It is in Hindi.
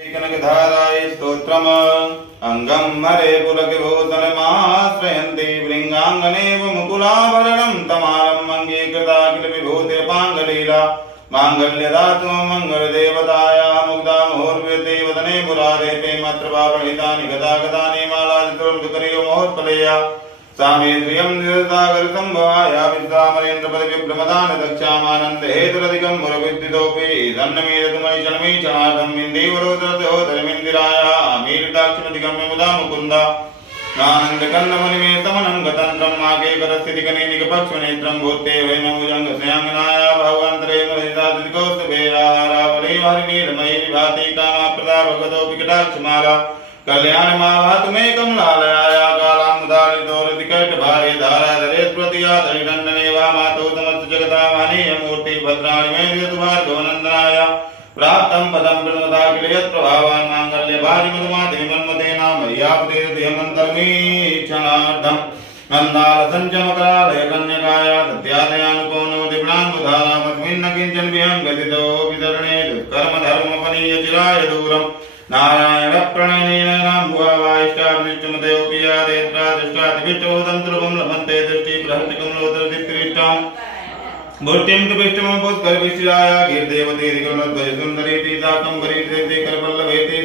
कनकधाराय स्तोत्रम् अंगं हरे पुलकिभूषणमाश्रयन्ति भृङ्गाङ्गनेव मुकुलाभरणं तमालम् अङ्गीकृता किल विभूतिरपाङ्गलीला माङ्गल्यदातु मङ्गलदेवतायाः मुग्धामहोर्व्यते वदने मुरारे मत्रपापणितानि गदागदानि मालादितुर्गकरियो महोत्पलेया सामेन्द्रियं निरतागरसम्भवाया विद्रामरेन्द्रपदविभ्रमदान दक्षामानन्द हेतुरधिकं मुरविद्युतोऽपि दन्नमेदतुमयि क्षणमीक्षणार्थं इन्दीवरोदरतोदरमिन्दिराया मीलिताक्षमधिगम्य मुदा मुकुन्द नानन्दकन्दमुनिमेतमनं गतन्त्रं माकेकरस्थितिकनीनिकपक्ष्मनेत्रं भूते वैममुजङ्गस्याङ्गनाया भगवन्तरे मुदितादिकोस्तुभेयाहारावलीवारिणीरमयी विभाति कामाप्रदा भगवतोऽपि कटाक्षमाला कल्याणमावातुमेकं लालयाया कालामुदारितोरतिकटभारे धाराधरेत् प्रतियातरिदण्डने वा मातौ समस्त जगतामानीय मूर्ति भद्राणि मे दियतु भार्गवनन्दनाय प्राप्तं पदं प्रणुता किल यत्प्रभावान् माङ्गल्यभाजि मधुमाते मन्मते नामर्यापते ध्यमन्तर्मीक्षणार्थं नन्दालसञ्चमकरालय कन्यकाया दत्यादयानुकोनो दिव्याङ्गुधारामस्मिन्न किञ्चन विहं गतितो वितरणे दुष्कर्मधर्मपनीय चिराय दूरम् नारायण प्रणयनेन नाम्भुवाइष्टाभिष्टमतयोऽपि यादेत्रादिष्टादिभिष्टोदन्त्रवं लभन्ते दृष्टिप्रहृतिकं लोतरदित्रिष्टां मूर्तिं तु पिष्टमभूत्करविशिराय कीर्देवतीरिकमद्वयसुन्दरीति ताकं वरीति करपल्लवेति